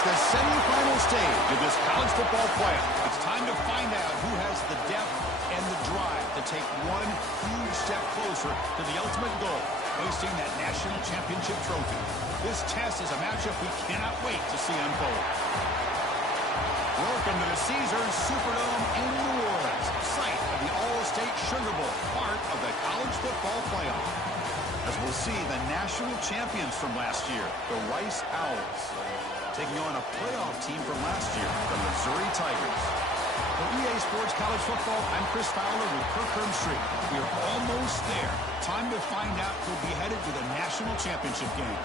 It's the semifinal stage of this college football playoff. It's time to find out who has the depth and the drive to take one huge step closer to the ultimate goal, hoisting that national championship trophy. This test is a matchup we cannot wait to see unfold. Welcome to the Caesars Superdome in New Orleans, site of the All-State Sugar Bowl, part of the college football playoff. As we'll see the national champions from last year, the Rice Owls, taking on a playoff team from last year, the Missouri Tigers. For EA Sports College Football, I'm Chris Fowler with Kirk Herbstreit. We are almost there. Time to find out who'll be headed to the national championship game.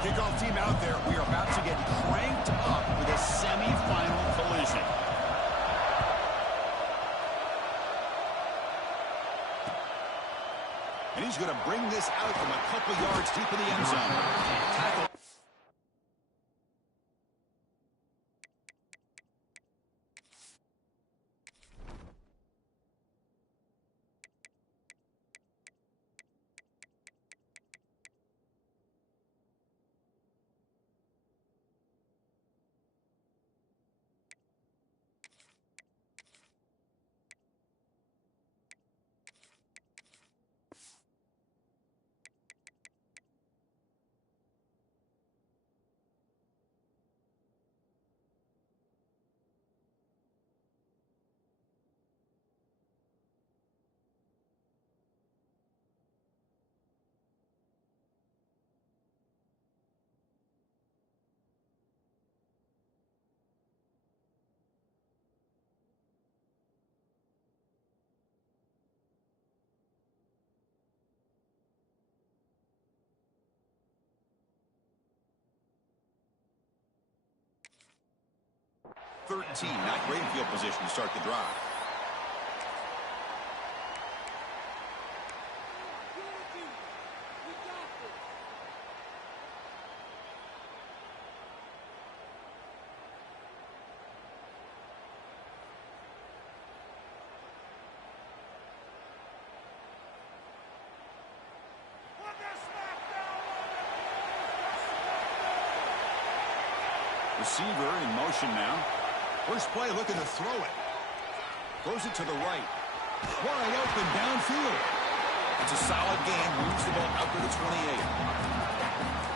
Kickoff team out there. We are about to get cranked up with a semifinal collision. And he's going to bring this out from a couple yards deep in the end zone. Tackle. Third and team, not great field position to start the drive. Receiver in motion now. First play looking to throw it. Throws it to the right. Wide open downfield. It's a solid game. Moves the ball out to the 28.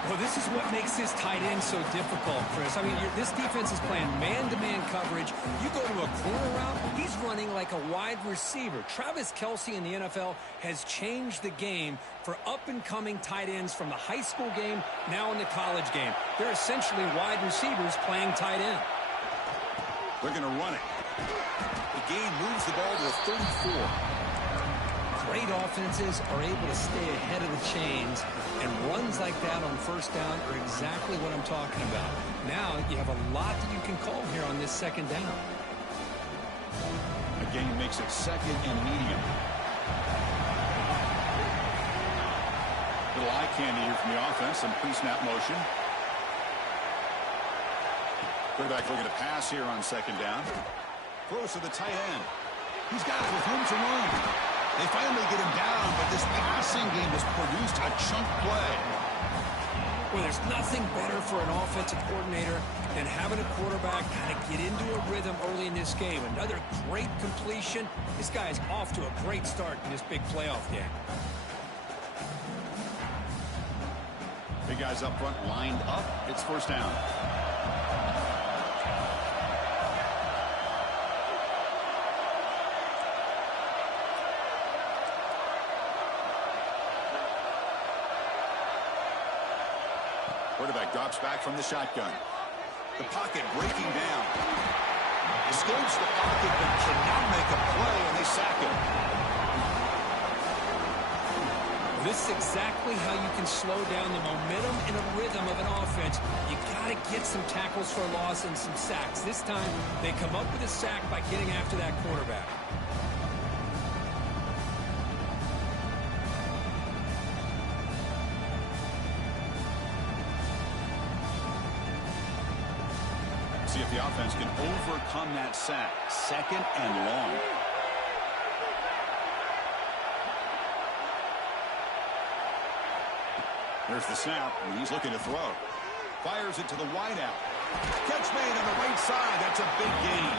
Well, this is what makes this tight end so difficult, Chris. I mean, this defense is playing man-to-man coverage. You go to a corner route, he's running like a wide receiver. Travis Kelce in the NFL has changed the game for up-and-coming tight ends from the high school game, now in the college game. They're essentially wide receivers playing tight end. They're going to run it. The game moves the ball to a 34. Great offenses are able to stay ahead of the chains, and runs like that on first down are exactly what I'm talking about. Now you have a lot that you can call here on this second down. The game makes it second and medium. Little eye candy here from the offense, some pre-snap motion. Quarterback looking to pass here on second down. Throws to the tight end. He's got it with room to run. They finally get him down, but this passing game has produced a chunk play. Well, there's nothing better for an offensive coordinator than having a quarterback kind of get into a rhythm early in this game. Another great completion. This guy is off to a great start in this big playoff game. Big guys up front lined up. It's first down. Quarterback drops back from the shotgun. The pocket breaking down. Escapes the pocket but cannot make a play, and they sack him. This is exactly how you can slow down the momentum and a rhythm of an offense. You got to get some tackles for loss and some sacks. This time, they come up with a sack by getting after that quarterback. if the offense can overcome that sack. 2nd and long. There's the snap, and he's looking to throw. Fires it to the wideout. Catch made on the right side. That's a big gain.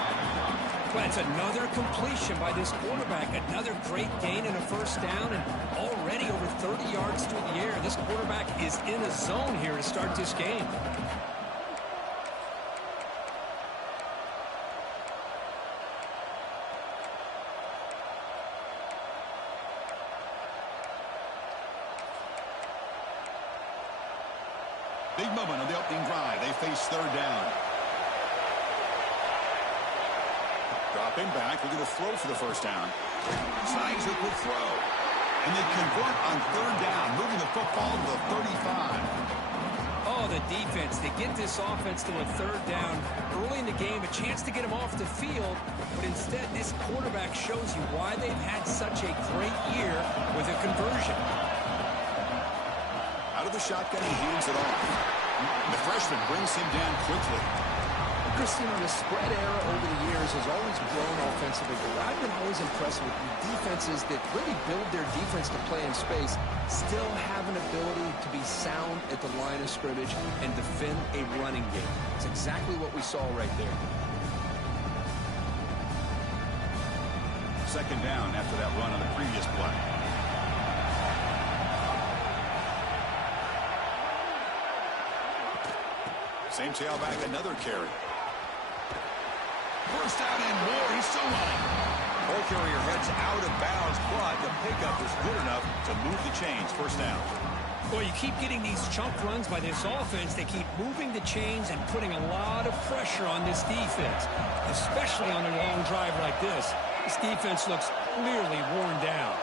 Well, that's another completion by this quarterback. Another great gain and a first down, and already over 30 yards through the air. This quarterback is in a zone here to start this game. Big moment on the opening drive. They face 3rd down. Dropping back. Looking to throw for the first down. Signs a good throw. And they convert on 3rd down, moving the football to the 35. Oh, the defense. They get this offense to a 3rd down early in the game, a chance to get them off the field. But instead, this quarterback shows you why they've had such a great year with a conversion. Out of the shotgun, he hands it off. The freshman brings him down quickly. Christine, the spread era over the years has always grown offensively, but I've been always impressed with the defenses that really build their defense to play in space, still have an ability to be sound at the line of scrimmage and defend a running game. It's exactly what we saw right there. 2nd down after that run on the previous play. Same tailback, another carry. First down and more. He's still running. Ball carrier heads out of bounds, but the pickup is good enough to move the chains. First down. Well, you keep getting these chunk runs by this offense. They keep moving the chains and putting a lot of pressure on this defense, especially on a long drive like this. This defense looks clearly worn down.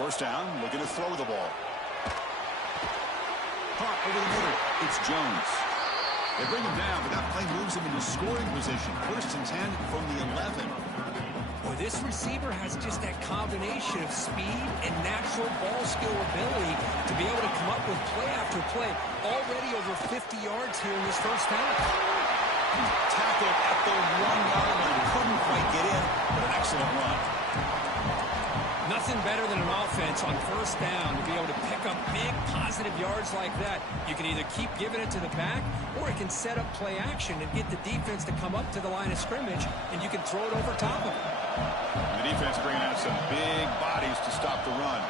First down, looking to throw the ball. Caught over the middle. It's Jones. They bring him down, but that play moves him into scoring position. 1st and 10 from the 11. Boy, this receiver has just that combination of speed and natural ball skill ability to be able to come up with play after play. Already over 50 yards here in this first half. Tackled at the 1-yard line. Couldn't quite get in, but an excellent run. Nothing better than an offense on first down to be able to pick up big positive yards like that. You can either keep giving it to the back, or it can set up play action and get the defense to come up to the line of scrimmage, and you can throw it over top of it. The defense bringing out some big bodies to stop the run.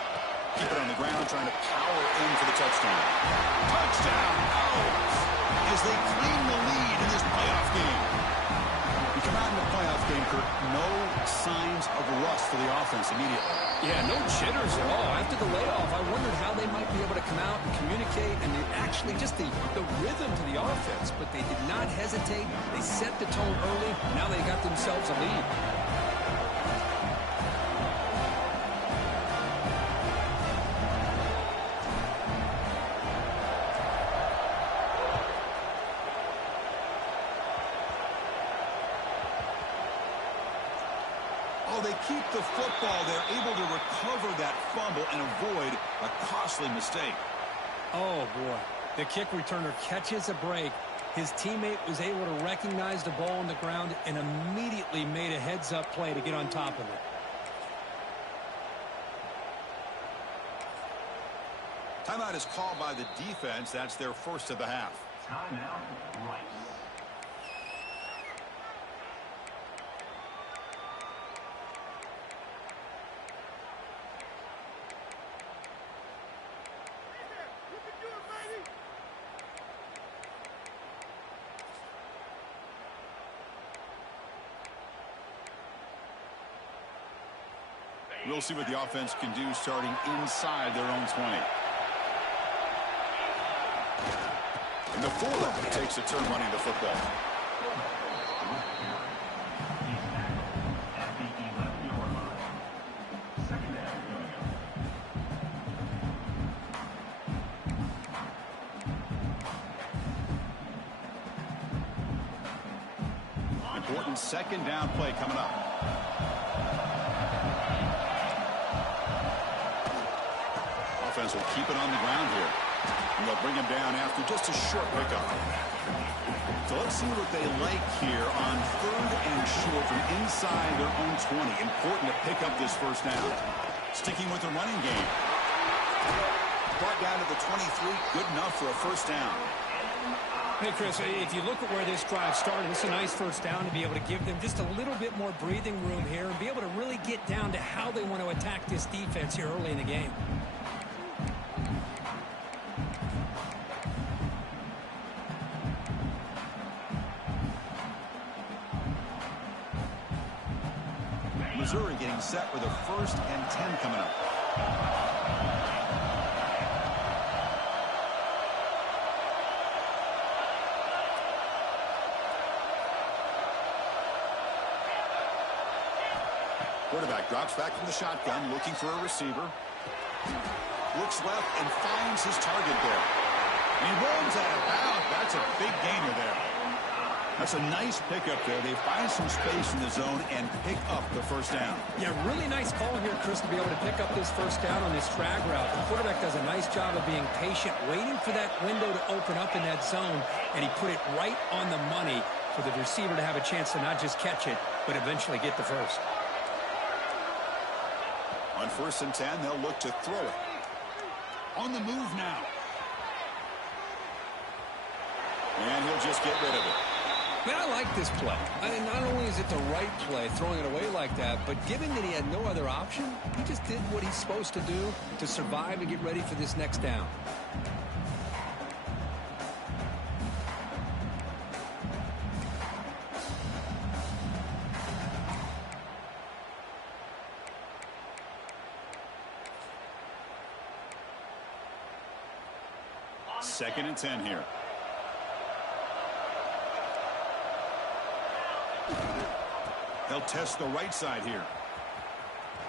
Keep it on the ground, trying to power in for the touchdown. Touchdown! Owls! As they claim the lead in this playoff game. You come out in the playoff game, Kurt, no signs of rust for the offense immediately. Yeah, no jitters at all. After the layoff, I wondered how they might be able to come out and communicate and actually just the rhythm to the offense, but they did not hesitate. They set the tone early. Now they got themselves a lead. They keep the football. They're able to recover that fumble and avoid a costly mistake. Oh, boy. The kick returner catches a break. His teammate was able to recognize the ball on the ground and immediately made a heads-up play to get on top of it. Timeout is called by the defense. That's their first of the half. Timeout, Rice. We'll see what the offense can do starting inside their own 20. And the fullback takes a turn running the football. Important 2nd down play coming up. defense will keep it on the ground here. And they'll bring him down after just a short pickup. So let's see what they like here on 3rd and short from inside their own 20. Important to pick up this first down. Sticking with the running game. Brought down to the 23. Good enough for a first down. Hey, Chris, if you look at where this drive started, it's a nice first down to be able to give them just a little bit more breathing room here and be able to really get down to how they want to attack this defense here early in the game. Missouri getting set with a 1st and 10 coming up. Quarterback drops back from the shotgun, looking for a receiver. Looks left and finds his target there. And he rolls out of bounds. That's a big gainer there. That's a nice pickup there. They find some space in the zone and pick up the first down. Yeah, really nice call here, Chris, to be able to pick up this first down on this drag route. The quarterback does a nice job of being patient, waiting for that window to open up in that zone, and he put it right on the money for the receiver to have a chance to not just catch it, but eventually get the first. On 1st and 10, they'll look to throw it. On the move now. And he'll just get rid of it. Man, I like this play. I mean, not only is it the right play, throwing it away like that, but given that he had no other option, he just did what he's supposed to do to survive and get ready for this next down. Second and 10 here. They'll test the right side here.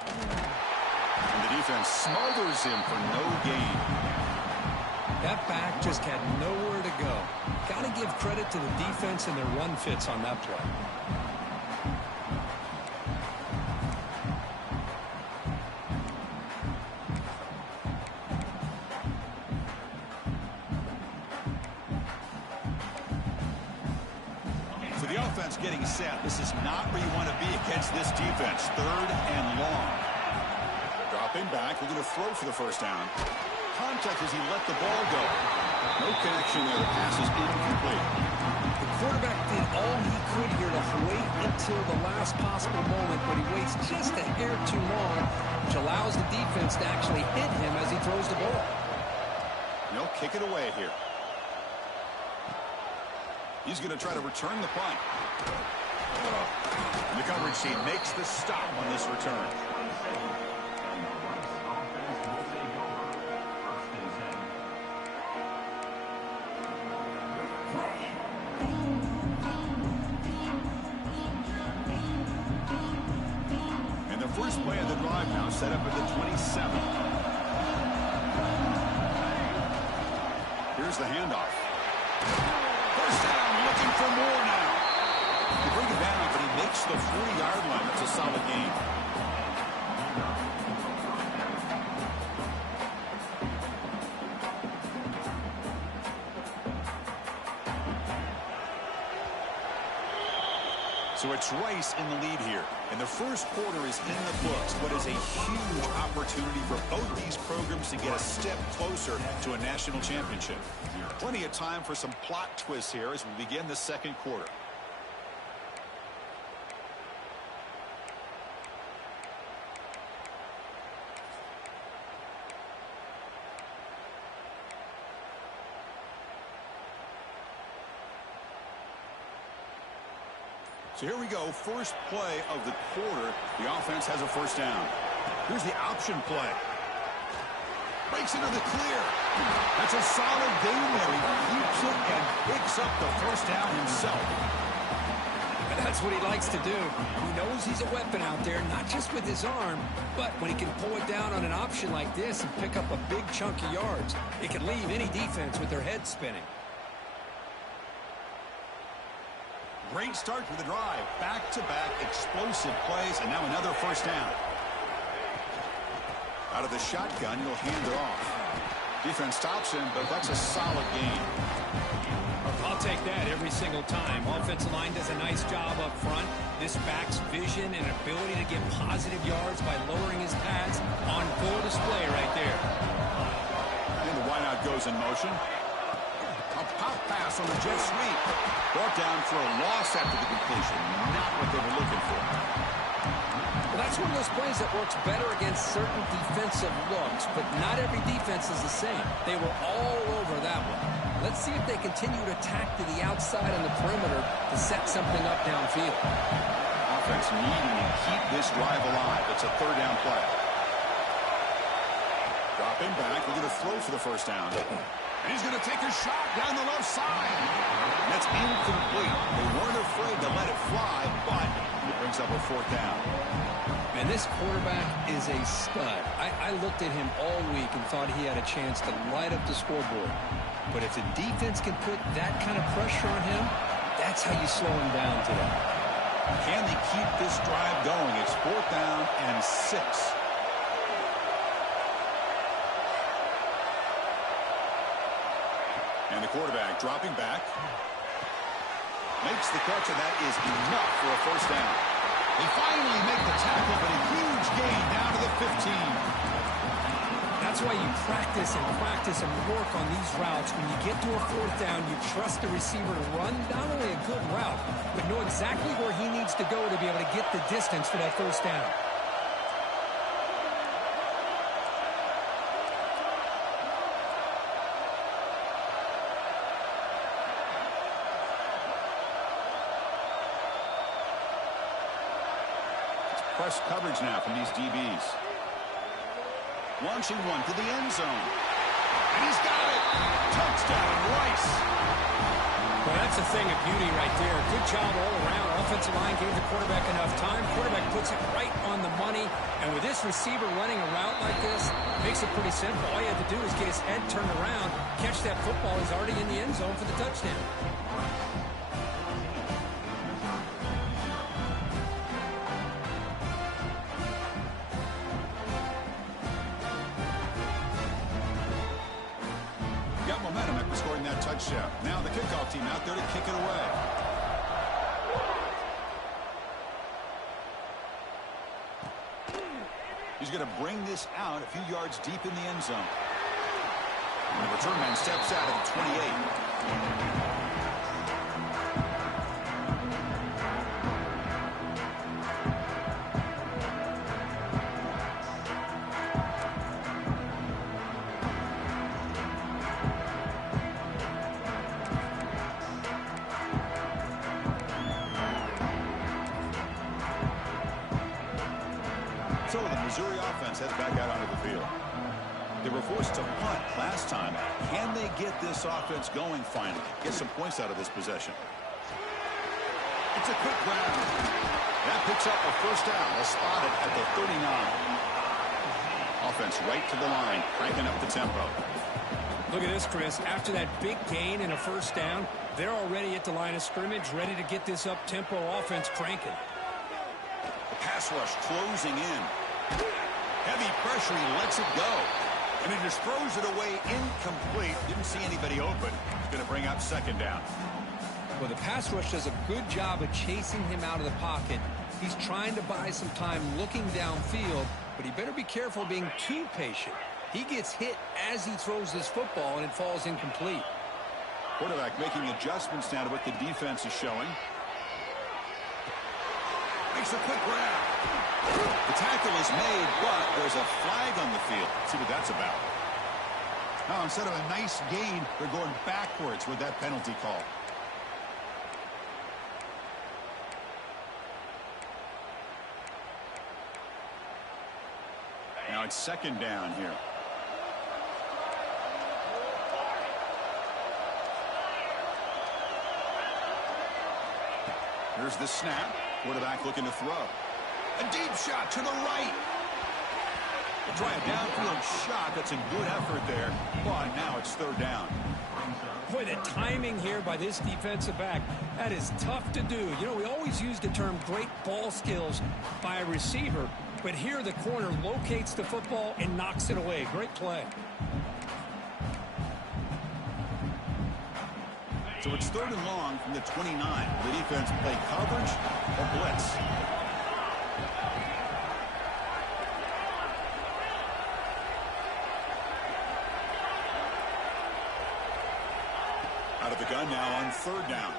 And the defense smothers him for no gain. That back just had nowhere to go. Got to give credit to the defense and their run fits on that play. Getting set. This is not where you want to be against this defense. 3rd and long. Dropping back. We're going to throw for the first down. Contact as he let the ball go. No connection there. The pass is incomplete. The quarterback did all he could here to wait until the last possible moment, but he waits just a hair too long, which allows the defense to actually hit him as he throws the ball. They'll kick it away here. He's going to try to return the punt. The coverage team makes the stop on this return. And the first play of the drive now set up at the 27. Here's the handoff. First down, looking for more now. They bring it down, but he makes the 40-yard line. That's a solid gain. So it's Rice in the lead here. And the first quarter is in the books. What is a huge opportunity for both these programs to get a step closer to a national championship. Plenty of time for some plot twists here as we begin the second quarter. So here we go, first play of the quarter. The offense has a first down. Here's the option play. Breaks into the clear. That's a solid gain there. He keeps it and picks up the first down himself. And that's what he likes to do. He knows he's a weapon out there, not just with his arm, but when he can pull it down on an option like this and pick up a big chunk of yards, it can leave any defense with their head spinning. Great start to the drive. Back-to-back explosive plays, and now another first down. Out of the shotgun, he'll hand it off. Defense stops him, but that's a solid gain. I'll take that every single time. Offensive line does a nice job up front. This back's vision and ability to get positive yards by lowering his pads on full display right there. And the wideout goes in motion. A pop pass on the jet sweep. Brought down for a loss after the completion. Not what they were looking for. Well, that's one of those plays that works better against certain defensive looks, but not every defense is the same. They were all over that one. Let's see if they continue to attack to the outside on the perimeter to set something up downfield. Offense needing to keep this drive alive. It's a third down play. Dropping back. We're going to throw for the first down. And he's going to take a shot down the left side. That's incomplete. They weren't afraid to let it fly, but it brings up a fourth down. And this quarterback is a stud. I looked at him all week and thought he had a chance to light up the scoreboard. But if the defense can put that kind of pressure on him, that's how you slow him down today. Can they keep this drive going? It's fourth down and 6. And the quarterback dropping back. Makes the catch, and that is enough for a first down. They finally make the tackle, but a huge gain down to the 15. That's why you practice and work on these routes. When you get to a fourth down, you trust the receiver to run not only a good route, but know exactly where he needs to go to be able to get the distance for that first down. Press coverage now from these DBs. Launching one to the end zone. And he's got it. Touchdown, Rice. Well, that's a thing of beauty right there. Good job all around. Offensive line gave the quarterback enough time. Quarterback puts it right on the money. And with this receiver running a route like this, makes it pretty simple. All you have to do is get his head turned around, catch that football. He's already in the end zone for the touchdown. Touchdown. Now the kickoff team out there to kick it away. He's going to bring this out a few yards deep in the end zone. And the return man steps out at the 28. So the Missouri offense heads back out onto the field. They were forced to punt last time. Can they get this offense going finally? Get some points out of this possession. It's a quick grab. That picks up a first down. They'll spot it at the 39. Offense right to the line, cranking up the tempo. Look at this, Chris. After that big gain and a first down, they're already at the line of scrimmage, ready to get this up-tempo offense cranking. The pass rush closing in. Heavy pressure, he lets it go. And he just throws it away incomplete. Didn't see anybody open. He's going to bring up second down. Well, the pass rush does a good job of chasing him out of the pocket. He's trying to buy some time looking downfield, but he better be careful being too patient. He gets hit as he throws this football, and it falls incomplete. Quarterback making adjustments now to what the defense is showing. Makes a quick grab. The tackle is made, but there's a flag on the field. Let's see what that's about. Now, instead of a nice gain, they're going backwards with that penalty call. Now it's second down here. Here's the snap. Quarterback looking to throw. A deep shot to the right. We'll try a downfield shot. That's a good effort there. But now it's third down. Boy, the timing here by this defensive back, that is tough to do. You know, we always use the term great ball skills by a receiver, but here the corner locates the football and knocks it away. Great play. So it's 3rd and long from the 29. Will the defense play coverage or blitz? Out of the gun now on 3rd down.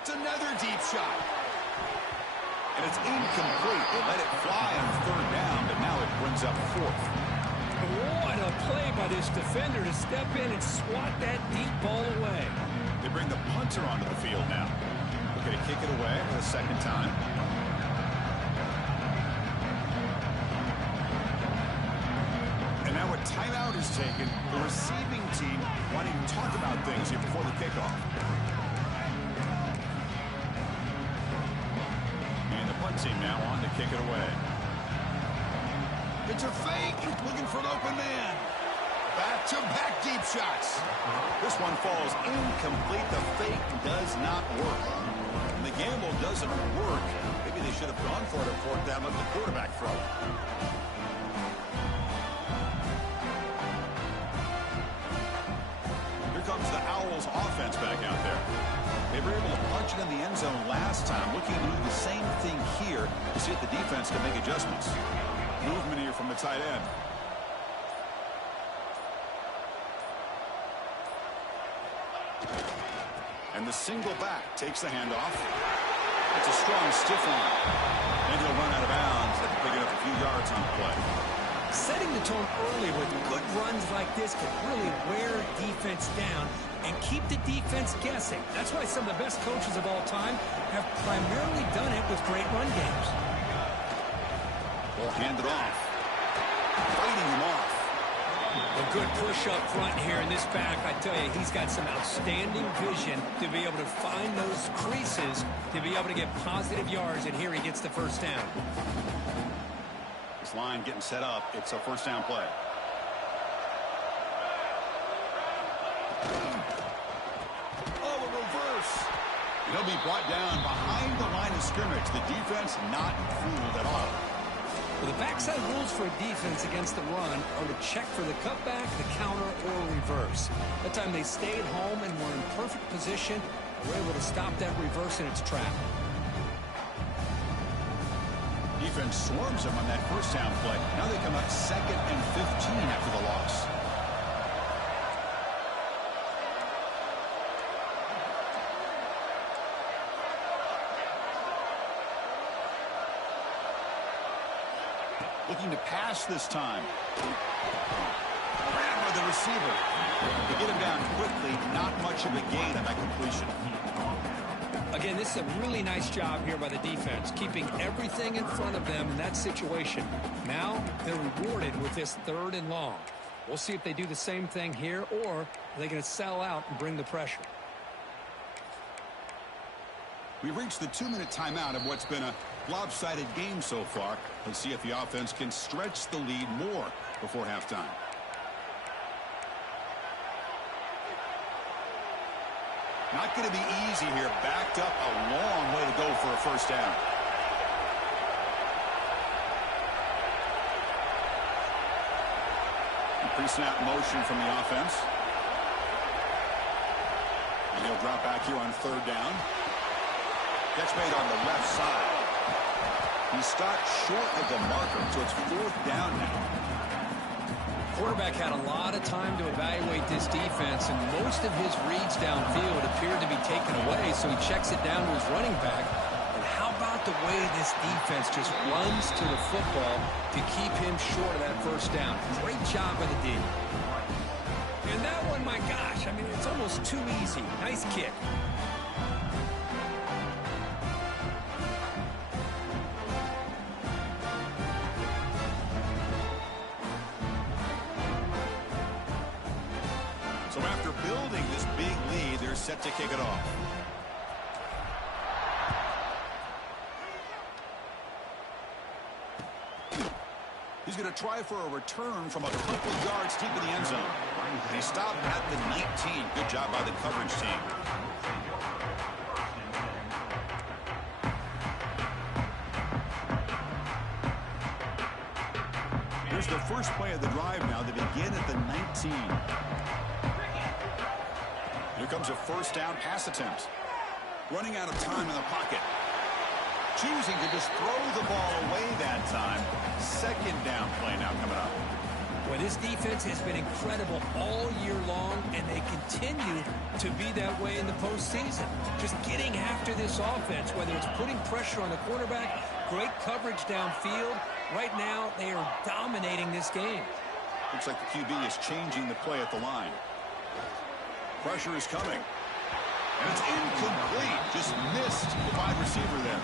It's another deep shot. And it's incomplete. They let it fly on 3rd down, but now it brings up 4th. What a play by this defender to step in and swat that deep ball away. They bring the punter onto the field now. Looking to kick it away for the 2nd time. And now a timeout is taken. The receiving team wanting to talk about things here before the kickoff. And the punt team now on to kick it away. It's a fake. Looking for an open man. Back-to-back deep shots. This one falls incomplete. The fake does not work. And the gamble doesn't work. Maybe they should have gone for it at 4th down. Let the quarterback throw it. Here comes the Owls offense back out there. They were able to punch it in the end zone last time. Looking to do the same thing here to see if the defense can make adjustments. Movement here from the tight end. And the single back takes the handoff. It's a strong stiff arm. And he'll run out of bounds after picking up a few yards on the play. Setting the tone early with good runs like this can really wear defense down and keep the defense guessing. That's why some of the best coaches of all time have primarily done it with great run games. Ball handed off. Fighting him off. A good push up front here in this back. I tell you, he's got some outstanding vision to be able to find those creases, to be able to get positive yards, and here he gets the 1st down. This line getting set up. It's a 1st down play. Oh, a reverse. He'll be brought down behind the line of scrimmage. The defense not fooled at all. Well, the backside rules for a defense against the run are to check for the cutback, the counter, or reverse. That time they stayed home and were in perfect position and were able to stop that reverse in its track. Defense swarms them on that 1st down play. Now they come up 2nd and 15 after the loss. Looking to pass this time. Grabbed by the receiver. To get him down quickly, not much of a gain on that completion. Again, this is a really nice job here by the defense, keeping everything in front of them in that situation. Now they're rewarded with this 3rd and long. We'll see if they do the same thing here, or are they going to sell out and bring the pressure. We've reached the 2-minute timeout of what's been a lopsided game so far. Let's see if the offense can stretch the lead more before halftime. Not going to be easy here. Backed up a long way to go for a 1st down. Pre-snap motion from the offense. And he'll drop back here on 3rd down. Catch made on the left side. He stopped short of the marker, so it's 4th down now. Quarterback had a lot of time to evaluate this defense, and most of his reads downfield appeared to be taken away, so he checks it down to his running back. And how about the way this defense just runs to the football to keep him short of that 1st down? Great job by the D. And that one, my gosh, I mean, it's almost too easy. Nice kick. So after building this big lead, they're set to kick it off. He's going to try for a return from a couple yards deep in the end zone. And he stopped at the 19. Good job by the coverage team. Here's the first play of the drive now. They begin at the 19. Here comes a first down pass attempt. Running out of time in the pocket. Choosing to just throw the ball away that time. Second down play now coming up. Well, this defense has been incredible all year long, and they continue to be that way in the postseason. Just getting after this offense, whether it's putting pressure on the quarterback, great coverage downfield. Right now, they are dominating this game. Looks like the QB is changing the play at the line. Pressure is coming. And it's incomplete. Just missed the wide receiver there.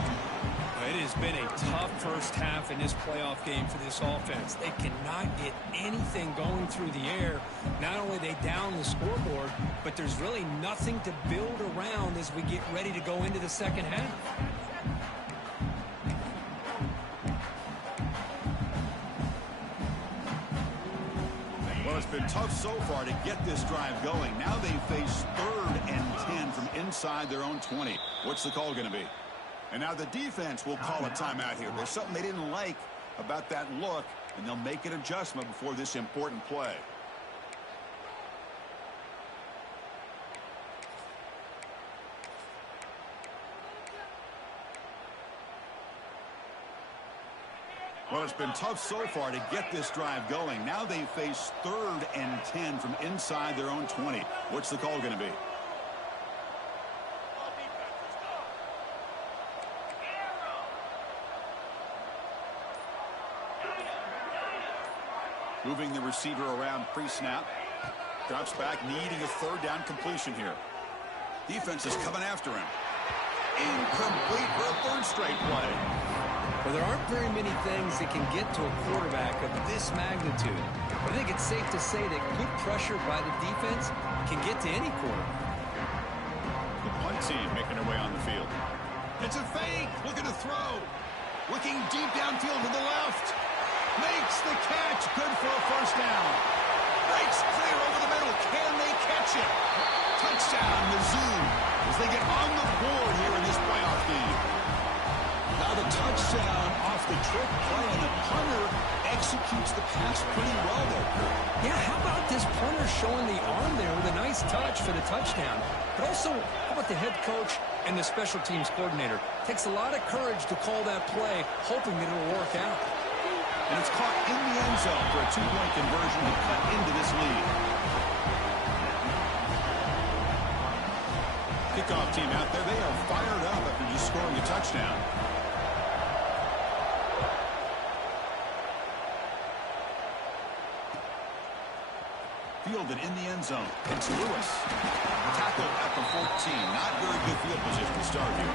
It has been a tough first half in this playoff game for this offense. They cannot get anything going through the air. Not only they down the scoreboard, but there's really nothing to build around as we get ready to go into the second half. Well, it's been tough so far to get this drive going. Now they face 3rd and 10 from inside their own 20. What's the call going to be? And now the defense will call a timeout here. There's something they didn't like about that look, and they'll make an adjustment before this important play. Well, it's been tough so far to get this drive going. Now they face 3rd and 10 from inside their own 20. What's the call going to be? Moving the receiver around pre-snap. Drops back, needing a 3rd down completion here. Defense is coming after him. Incomplete for a 3rd straight play. Well, there aren't very many things that can get to a quarterback of this magnitude. I think it's safe to say that good pressure by the defense can get to any quarterback. The punt team making their way on the field. It's a fake. Looking to throw. Looking deep downfield to the left. Makes the catch. Good for a 1st down. Breaks clear over the middle. Can they catch it? Touchdown, Mizzo, as they get on the board here in this playoff game. Now the touchdown off the trick play, and the punter executes the pass pretty well there. Yeah, how about this punter showing the arm there with a nice touch for the touchdown? But also, how about the head coach and the special teams coordinator? Takes a lot of courage to call that play, hoping that it'll work out. And it's caught in the end zone for a 2-point conversion to cut into this lead. Kickoff team out there, they are fired up after just scoring a touchdown. Fielded in the end zone. It's Lewis. Tackled at the 14. Not very good field position to start here.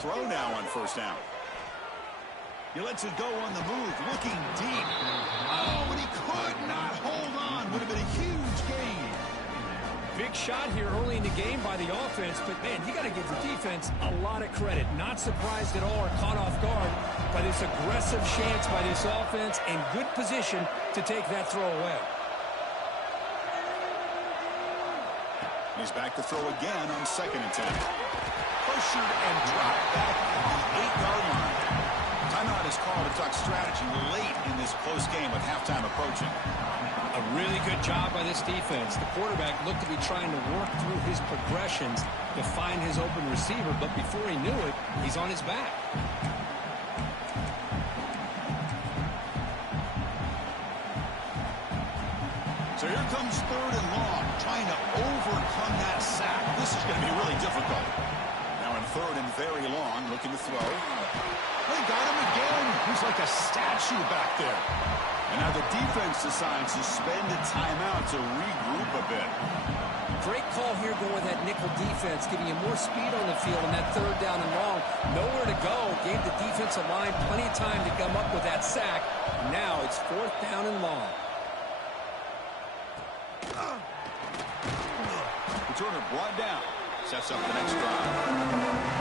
Throw now on 1st down. He lets it go on the move, looking deep. Oh, and he could not hold on. Would have been a huge gain. Big shot here early in the game by the offense, but man, you got to give the defense a lot of credit. Not surprised at all or caught off guard by this aggressive chance by this offense and good position to take that throw away. He's back to throw again on 2nd and 10. Pressured and dropped back at the 8-yard line. Timeout is called to talk strategy late in this close game with halftime approaching. A really good job by this defense. The quarterback looked to be trying to work through his progressions to find his open receiver, but before he knew it, he's on his back. So here comes 3rd and long, trying to overcome that sack. This is going to be really difficult. Now in 3rd and very long, looking to throw. They got him again. He's like a statue back there. And now the defense decides to spend a timeout to regroup a bit. Great call here going with that nickel defense, giving you more speed on the field on that 3rd down and long. Nowhere to go. Gave the defensive line plenty of time to come up with that sack. Now it's 4th down and long. Returner brought down. Sets up the next drive.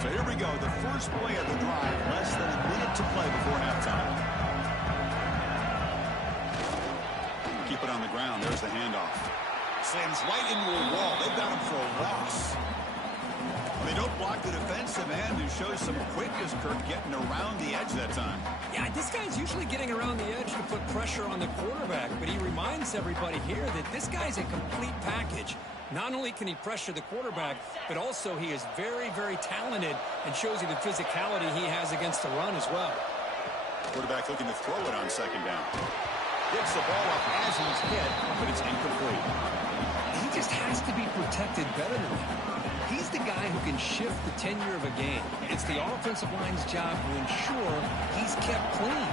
So here we go, the first play of the drive, less than a minute to play before halftime. Keep it on the ground. There's the handoff. Slams right into a wall. They've got him for a loss. They don't block the defensive end, who shows some quickness, Kirk, getting around the edge that time. Yeah, this guy's usually getting around the edge to put pressure on the quarterback, but he reminds everybody here that this guy's a complete package. Not only can he pressure the quarterback, but also he is very, very talented and shows you the physicality he has against the run as well. Quarterback looking to throw it on second down. Gets the ball up as he's hit, but it's incomplete. He just has to be protected better than that. He's the guy who can shift the tenure of a game. It's the offensive line's job to ensure he's kept clean.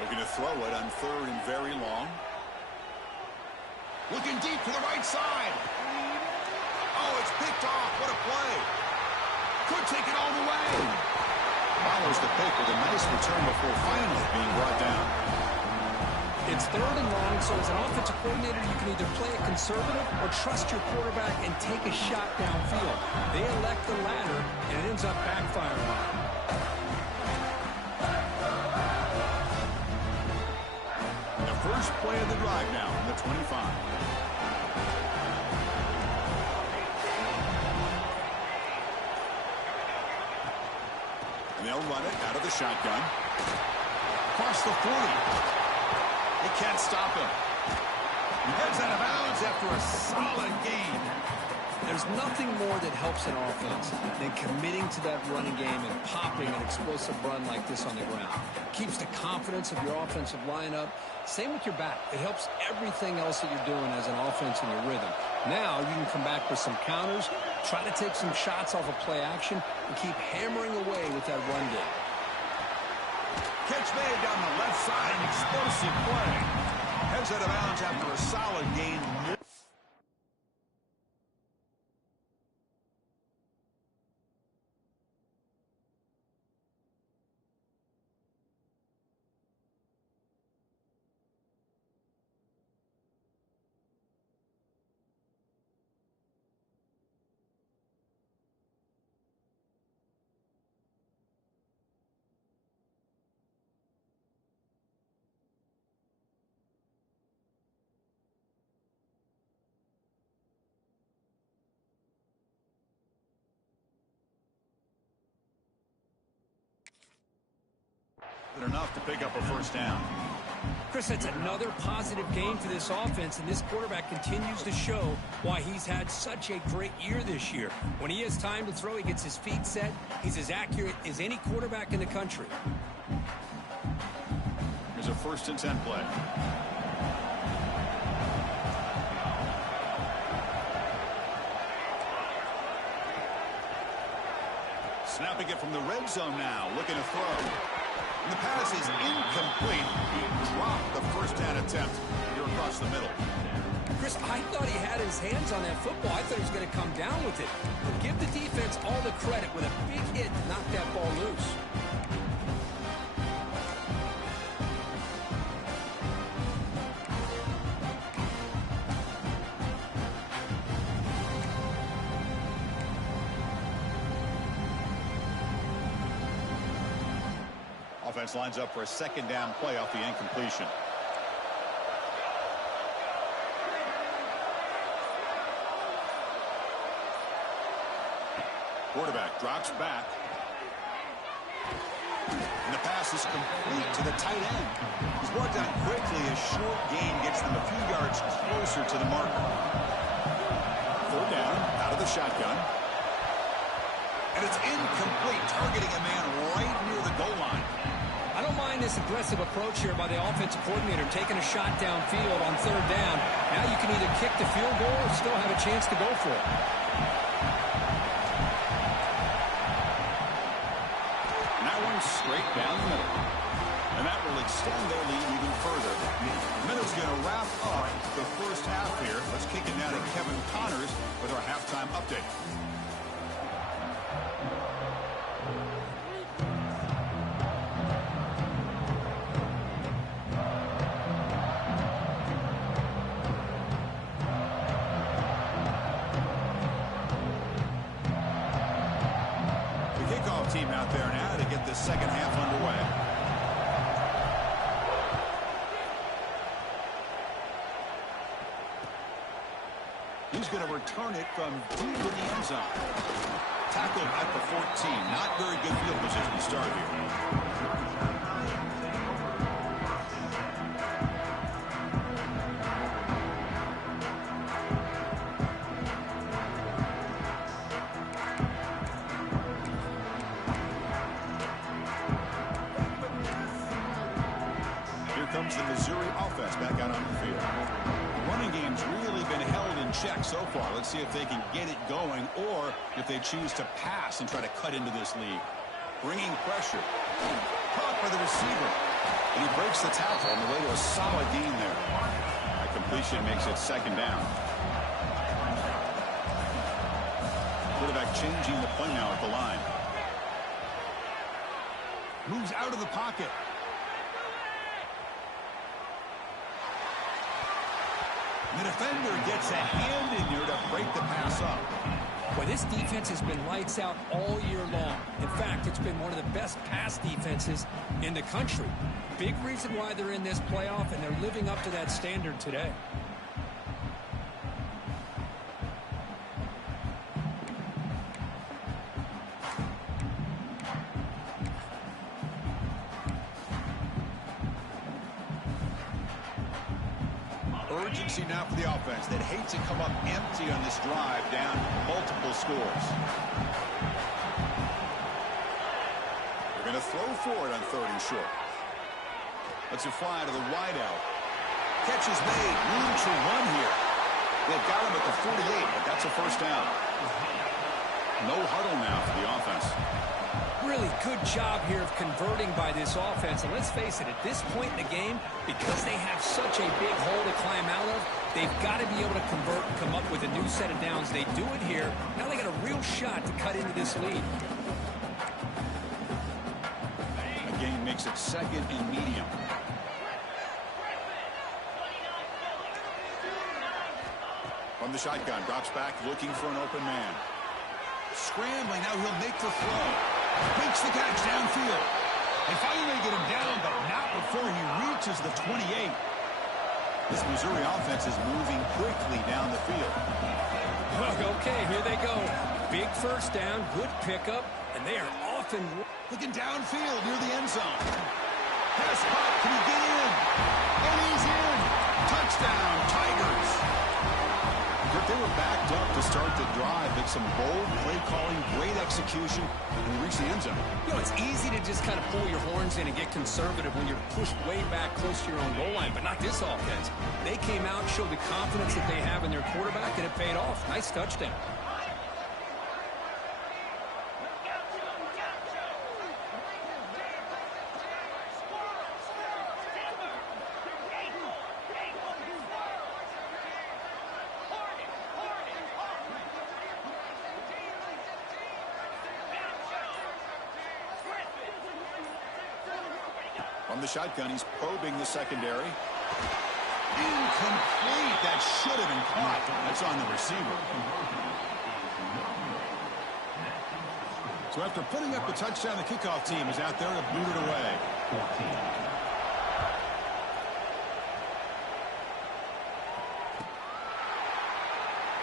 Looking to throw it on third and very long. Looking deep to the right side. Oh, it's picked off. What a play. Could take it all the way. Follows the pick with a nice return before finally being brought down. It's third and long, so as an offensive coordinator, you can either play it conservative or trust your quarterback and take a shot downfield. They elect the latter, and it ends up backfiring on them. The first play of the drive now from the 25. They'll run it out of the shotgun. Across the 40. They can't stop him. He heads out of bounds after a solid gain. There's nothing more that helps an offense than committing to that running game and popping an explosive run like this on the ground. Keeps the confidence of your offensive lineup. Same with your back. It helps everything else that you're doing as an offense in your rhythm. Now you can come back with some counters, try to take some shots off of play action, and keep hammering away with that run game. Catch made down the left side, an explosive play. Heads out of bounds after a solid gain. Enough to pick up a first down. Chris, that's another positive game for this offense, and this quarterback continues to show why he's had such a great year this year. When he has time to throw, he gets his feet set. He's as accurate as any quarterback in the country. Here's a 1st and 10 play. Snapping it from the red zone now, looking to throw. And the pass is incomplete. He dropped the first down attempt here across the middle. Chris, I thought he had his hands on that football. I thought he was going to come down with it. But give the defense all the credit with a big hit to knock that ball loose. Offense lines up for a 2nd down play off the incompletion. Quarterback drops back. And the pass is complete to the tight end. He's brought down quickly. A short gain gets them a few yards closer to the marker. 4th down, out of the shotgun. And it's incomplete, targeting a man right near the goal line. I don't mind this aggressive approach here by the offensive coordinator, taking a shot downfield on 3rd down. Now you can either kick the field goal or still have a chance to go for it. And that one's straight down the middle. And that will extend their lead even further. Minnows going to wrap up the first half here. Let's kick it now to Kevin Connors with our halftime update. Kickoff team out there now to get this second half underway. He's going to return it from deep in the end zone. Tackled at the 14. Not very good field position to start here. Comes the Missouri offense back out on the field. The running game's really been held in check so far. Let's see if they can get it going or if they choose to pass and try to cut into this lead. Bringing pressure. Caught by the receiver. And he breaks the tackle on the way to a solid gain there. That completion makes it second down. Quarterback changing the play now at the line. Moves out of the pocket. The defender gets a hand in there to break the pass up. Well, this defense has been lights out all year long. In fact, it's been one of the best pass defenses in the country. Big reason why they're in this playoff, and they're living up to that standard today. Urgency now for the offense that hates to come up empty on this drive down multiple scores. They're going to throw for it on 3rd and short. Let's it fly to the wideout. Catch is made. Room to run here. They've got him at the 48, but that's a first down. No huddle now for the offense. Really good job here of converting by this offense. And let's face it, at this point in the game, because they have such a big hole to climb out of, they've got to be able to convert and come up with a new set of downs. They do it here. Now they got a real shot to cut into this lead. A gain makes it 2nd and medium. From the shotgun, drops back, looking for an open man. Scrambling, now he'll make the throw. Makes the catch downfield. They finally get him down, but not before he reaches the 28. This Missouri offense is moving quickly down the field. Okay, here they go. Big first down, good pickup, and they are often looking downfield near the end zone. Pass caught, can he get in? And he's in. Touchdown, Tigers. They were backed up to start the drive, but some bold play calling, great execution, and they reached the end zone. You know, it's easy to just kind of pull your horns in and get conservative when you're pushed way back close to your own goal line, but not this offense. They came out, showed the confidence that they have in their quarterback, and it paid off. Nice touchdown. From the shotgun, he's probing the secondary. Incomplete. That should have been caught. That's on the receiver. So after putting up the touchdown, the kickoff team is out there to boot it away.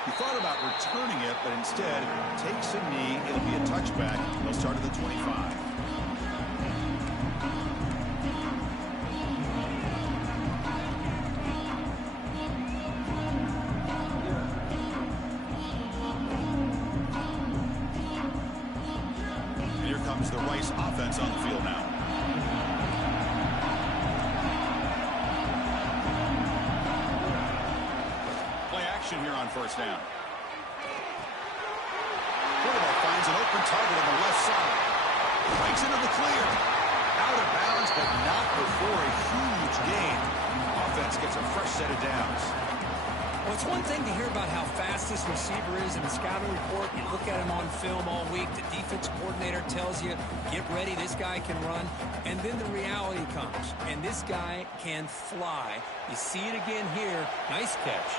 He thought about returning it, but instead takes a knee. It'll be a touchback. They'll start at the 25. The Rice offense on the field now. Play action here on first down. Quarterback finds an open target on the left side. Breaks into the clear. Out of bounds, but not before a huge gain. Offense gets a fresh set of downs. Well, it's one thing to hear about how fast this receiver is in the scouting report. You look at him on film all week. The defense coordinator tells you, get ready, this guy can run. And then the reality comes, and this guy can fly. You see it again here. Nice catch.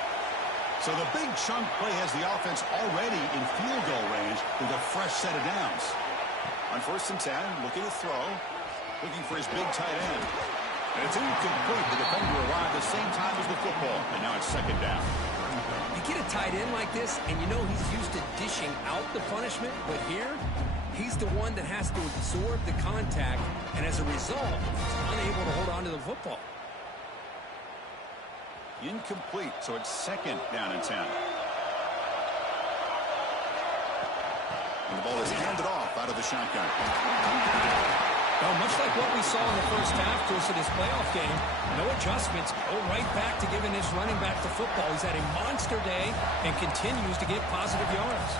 So the big chunk play has the offense already in field goal range with a fresh set of downs. On 1st and 10, looking to throw. Looking for his big tight end. And it's incomplete. The defender arrived at the same time as the football. And now it's 2nd down. You get a tight end like this, and you know he's used to dishing out the punishment, but here, he's the one that has to absorb the contact, and as a result, he's unable to hold on to the football. Incomplete, so it's 2nd down and 10. And the ball is handed off out of the shotgun. Well, much like what we saw in the first half, Chris, of this playoff game, no adjustments, go right back to giving this running back the football. He's had a monster day and continues to get positive yards.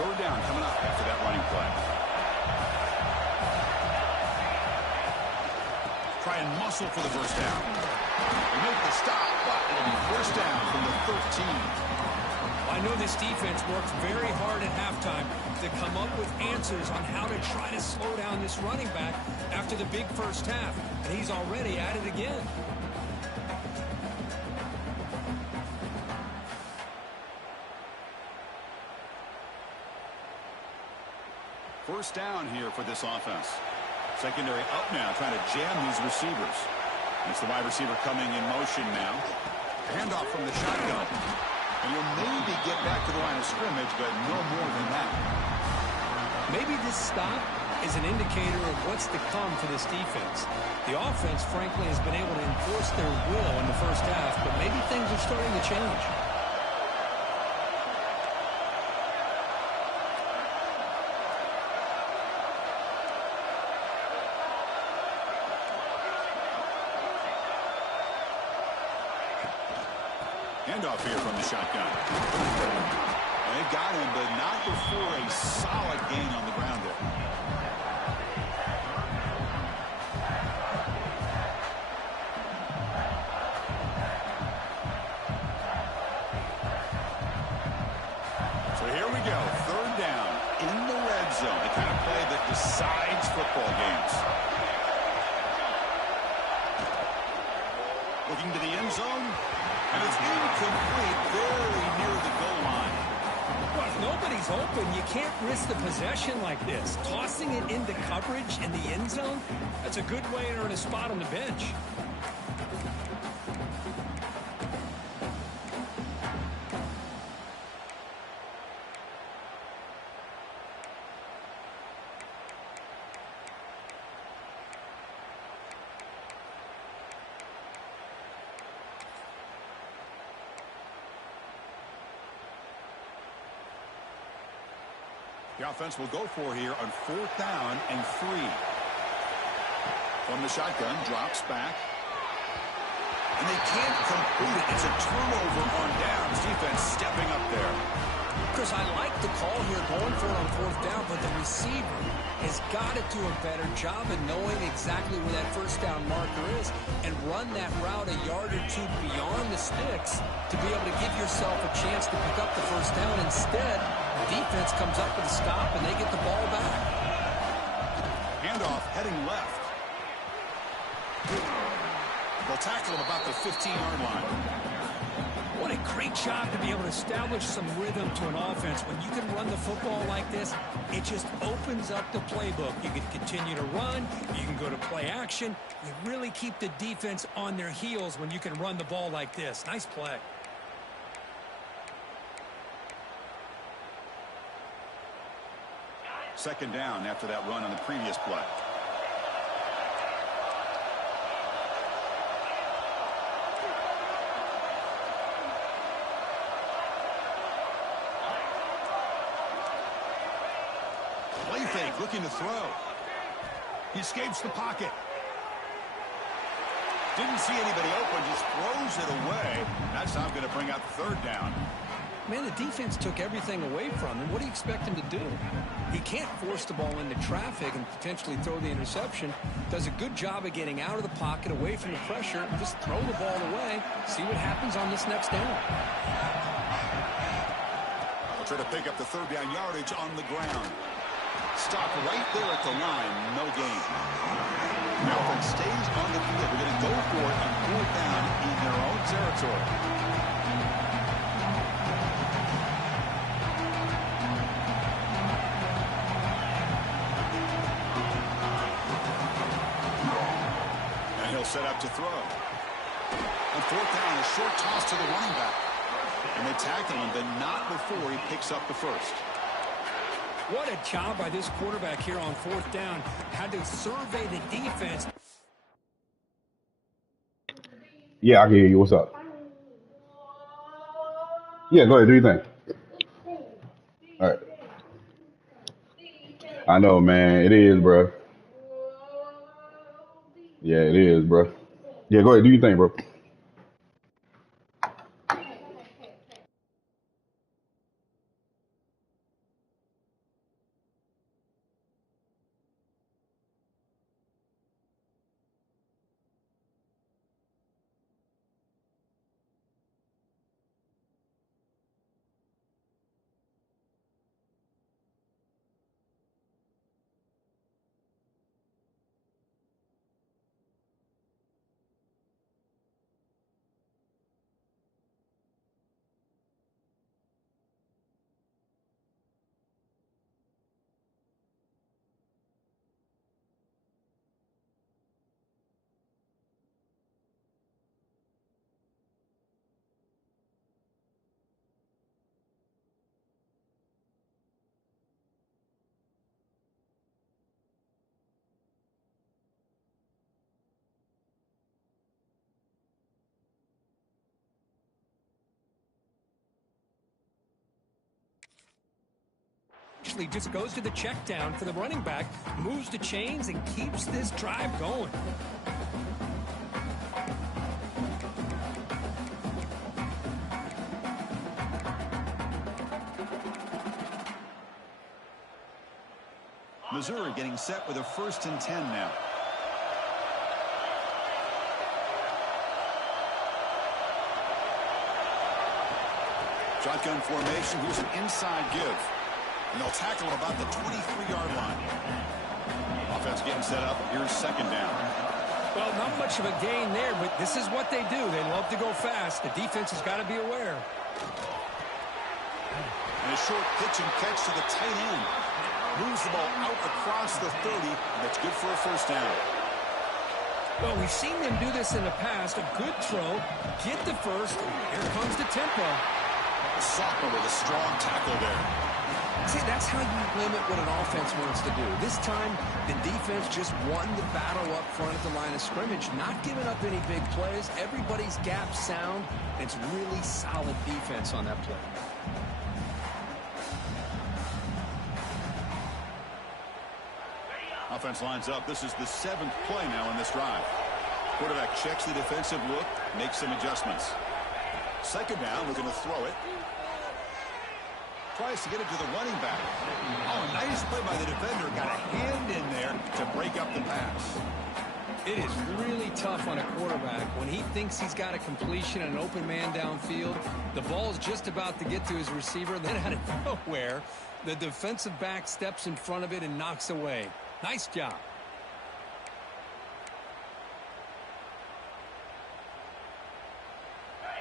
Third down coming up after that running play. Try and muscle for the first down. They make the stop, but it'll be first down from the 13. I know this defense worked very hard at halftime to come up with answers on how to try to slow down this running back after the big first half, and he's already at it again. First down here for this offense. Secondary up now, trying to jam these receivers. It's the wide receiver coming in motion now. Handoff from the shotgun. And you'll maybe get back to the line of scrimmage, but no more than that. Maybe this stop is an indicator of what's to come for this defense. The offense, frankly, has been able to enforce their will in the first half, but maybe things are starting to change. Handoff here from the shotgun. They got him, but not before a solid gain on the ground there. So here we go. 3rd down in the red zone. The kind of play that decides football games. Looking to the end zone. And it's incomplete, very near the goal line. Well, if nobody's open, you can't risk the possession like this. Tossing it into coverage in the end zone, that's a good way to earn a spot on the bench. The offense will go for here on 4th down and 3. From the shotgun, drops back. And they can't complete it. It's a turnover on downs. Defense stepping up there. Chris, I like the call here going for it on 4th down, but the receiver has got to do a better job of knowing exactly where that first down marker is and run that route a yard or two beyond the sticks to be able to give yourself a chance to pick up the first down. Instead, the defense comes up with a stop and they get the ball back. Handoff heading left. They'll tackle him about the 15-yard line. What a great job to be able to establish some rhythm to an offense. When you can run the football like this, it just opens up the playbook. You can continue to run. You can go to play action. You really keep the defense on their heels when you can run the ball like this. Nice play. Second down after that run on the previous play. Play fake, looking to throw. He escapes the pocket. Didn't see anybody open, just throws it away. That's not going to bring out the 3rd down. Man, the defense took everything away from him. What do you expect him to do? He can't force the ball into traffic and potentially throw the interception. Does a good job of getting out of the pocket, away from the pressure, just throw the ball away. See what happens on this next down. They'll try to pick up the 3rd down yardage on the ground. Stop right there at the line, no gain. Melvin stays on the field. We're going to go for it on fourth down in their own territory. And he'll set up to throw. On fourth down, a short toss to the running back. And they tackle him, but not before he picks up the first. What a job by this quarterback here on fourth down. Had to survey the defense. Yeah, I can hear you. What's up? Yeah, go ahead. Do your thing. All right. I know, man. It is, bro. Yeah, it is, bro. Yeah, go ahead. Do your thing, bro. Actually just goes to the check down for the running back, moves the chains, and keeps this drive going. Missouri getting set with a 1st and 10 now. Shotgun formation. Here's an inside give. And they'll tackle him about the 23-yard line. Offense getting set up. Here's 2nd down. Well, not much of a gain there, but this is what they do. They love to go fast. The defense has got to be aware. And a short pitch and catch to the tight end. Moves the ball out across the 30. That's good for a 1st down. Well, we've seen them do this in the past. A good throw, get the first. Here comes the tempo. Sophomore with a strong tackle there. See, that's how you limit what an offense wants to do. This time, the defense just won the battle up front at the line of scrimmage, not giving up any big plays. Everybody's gap sound. It's really solid defense on that play. Offense lines up. This is the 7th play now in this drive. Quarterback checks the defensive look, makes some adjustments. 2nd down, we're going to throw it. Tries to get it to the running back. Oh, nice play by the defender. Got a hand in there to break up the pass. It is really tough on a quarterback when he thinks he's got a completion and an open man downfield. The ball's just about to get to his receiver. Then out of nowhere, the defensive back steps in front of it and knocks away. Nice job.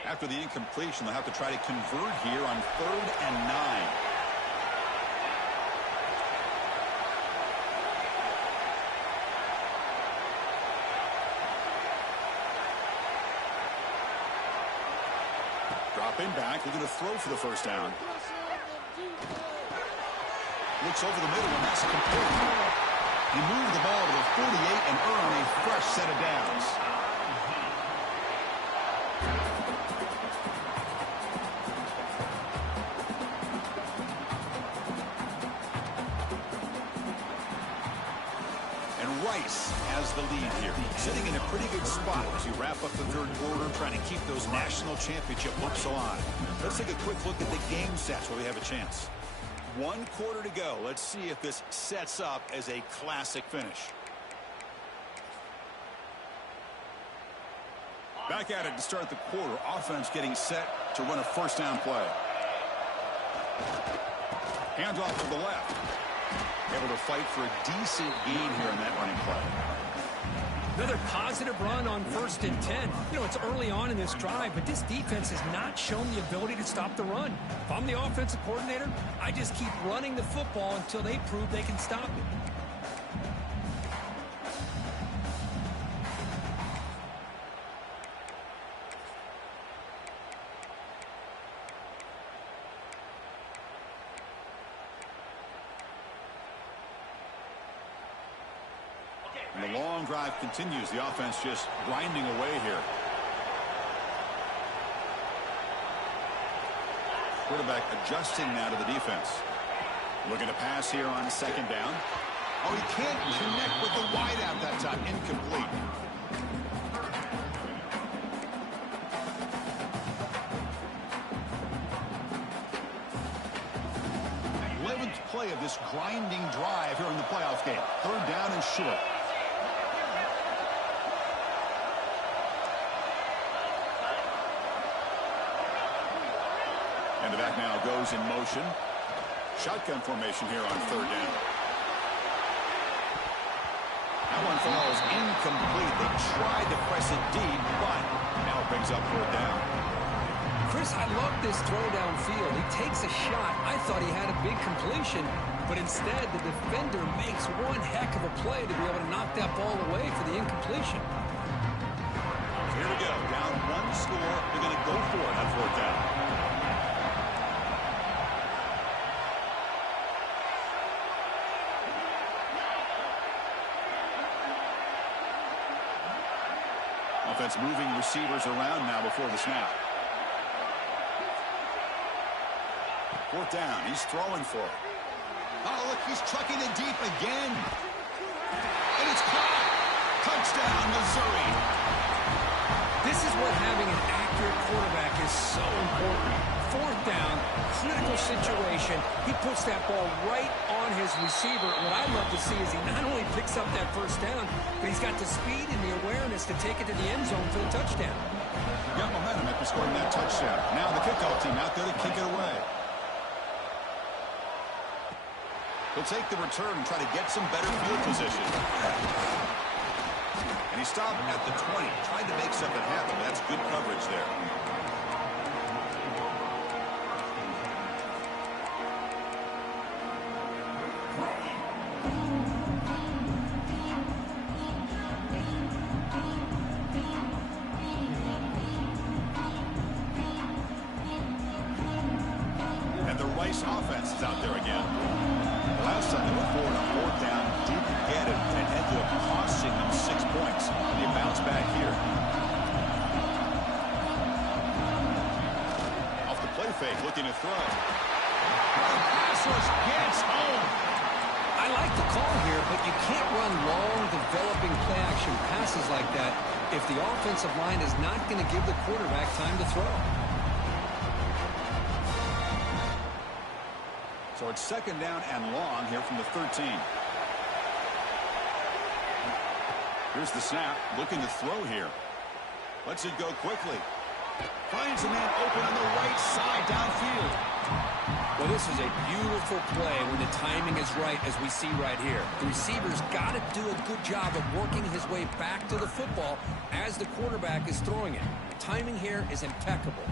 After the incompletion, they'll have to try to convert here on 3rd and 9. Dropping back, they're going to throw for the 1st down. Looks over the middle, and that's complete. He moved the ball to the 48 and earned a fresh set of downs. Rice has the lead here, sitting in a pretty good spot as you wrap up the 3rd quarter, trying to keep those national championship hopes alive. Let's take a quick look at the game stats where we have a chance. 1 quarter to go. Let's see if this sets up as a classic finish. Back at it to start the quarter. Offense getting set to run a 1st down play. Handoff to the left. Able to fight for a decent gain here in that running play. Another positive run on 1st and 10. You know, it's early on in this drive, but this defense has not shown the ability to stop the run. If I'm the offensive coordinator, I just keep running the football until they prove they can stop it. And the long drive continues. The offense just grinding away here. Quarterback adjusting now to the defense. Looking to pass here on 2nd down. Oh, he can't connect with the wideout that time. Incomplete. Play of this grinding drive here in the playoff game. 3rd down and short. And the back now goes in motion. Shotgun formation here on 3rd down. That one falls incomplete. They tried to press it deep, but now it brings up 4th down. Chris, I love this throw downfield. He takes a shot. I thought he had a big completion, but instead the defender makes one heck of a play to be able to knock that ball away for the incompletion. Here we go. Down 1 score. They're going to go for it on 4th down. Offense moving receivers around now before the snap. 4th down. He's throwing for it. Oh, look, he's trucking it deep again. And it's caught. Touchdown, Missouri. This is what having an accurate quarterback is so important. 4th down, critical situation. He puts that ball right on his receiver. What I love to see is he not only picks up that 1st down, but he's got the speed and the awareness to take it to the end zone for the touchdown. Got momentum after scoring that touchdown. Now the kickoff team out there to kick it away. He'll take the return and try to get some better field position. And he stopped at the 20. Tried to make something happen, but that's good coverage there. And the Rice offense is out there again. Last time they were forward on 4th down, didn't get it, and ended up costing them 6 points. They bounce back here. Off the play fake, looking to throw. The pass rush gets home. I like the call here, but you can't run long, developing play-action passes like that if the offensive line is not going to give the quarterback time to throw. So it's 2nd down and long here from the 13. Here's the snap. Looking to throw here. Lets it go quickly. Finds a man open on the right side downfield. Well, this is a beautiful play when the timing is right, as we see right here. The receiver's got to do a good job of working his way back to the football as the quarterback is throwing it. The timing here is impeccable.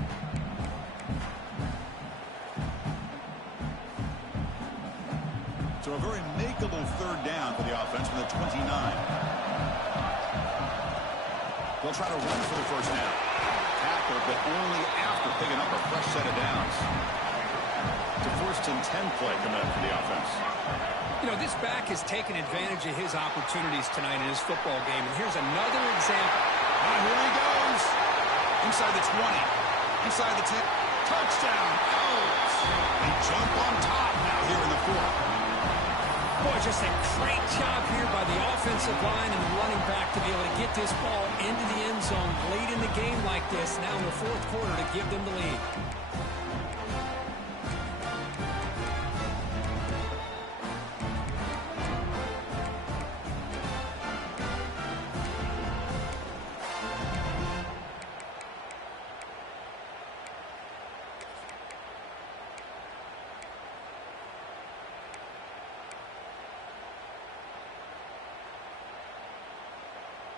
So a very makeable 3rd down for the offense from the 29. They'll try to run for the 1st down. Tackle, but only after picking up a fresh set of downs. It's a 1st and 10 play coming up for the offense. You know, this back has taken advantage of his opportunities tonight in his football game, and here's another example. And here he goes. Inside the 20. Inside the 10. Touchdown. Out. They jump on top now here in the 4th. Boy, just a great job here by the offensive line and the running back to be able to get this ball into the end zone late in the game like this, now in the 4th quarter, to give them the lead.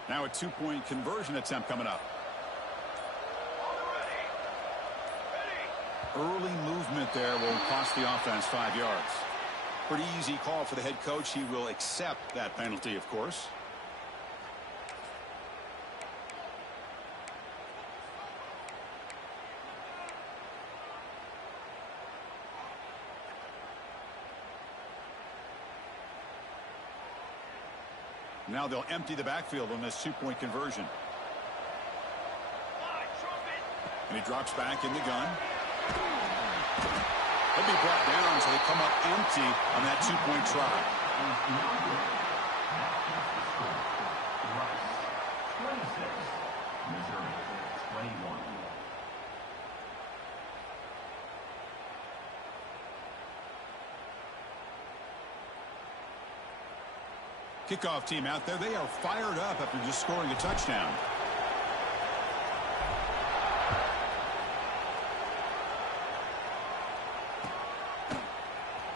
Now a two-point conversion attempt coming up. Early movement there will cost the offense 5 yards. Pretty easy call for the head coach. He will accept that penalty, of course. Now they'll empty the backfield on this two-point conversion. And he drops back in the gun. He'll be brought down, so they come up empty on that two-point try. 26. Missouri 21. Kickoff team out there. They are fired up after just scoring a touchdown.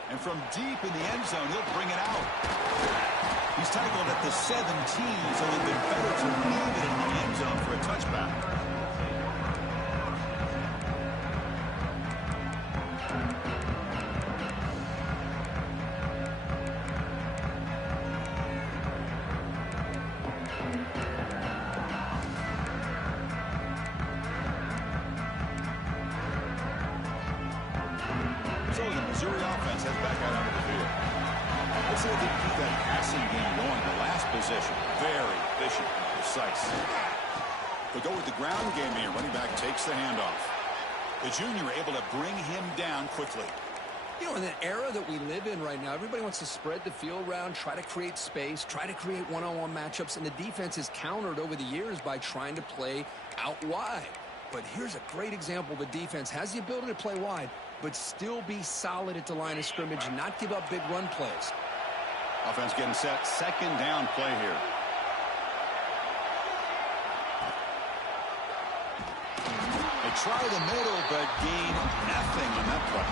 And from deep in the end zone, he'll bring it out. He's tackled at the 17, so it'd been better to leave it in the end zone for a touchback. So the Missouri offense heads back out onto the field. Let's see if they can keep that passing game going. The last possession, very efficient and precise. They go with the ground game here. Running back takes the handoff. The junior able to bring him down quickly. You know, in the era that we live in right now, everybody wants to spread the field around, try to create space, try to create one-on-one matchups, and the defense is countered over the years by trying to play out wide. But here's a great example. The defense has the ability to play wide, but still be solid at the line of scrimmage and not give up big run plays. Offense getting set. Second down play here. They try the middle, but gain nothing on that play.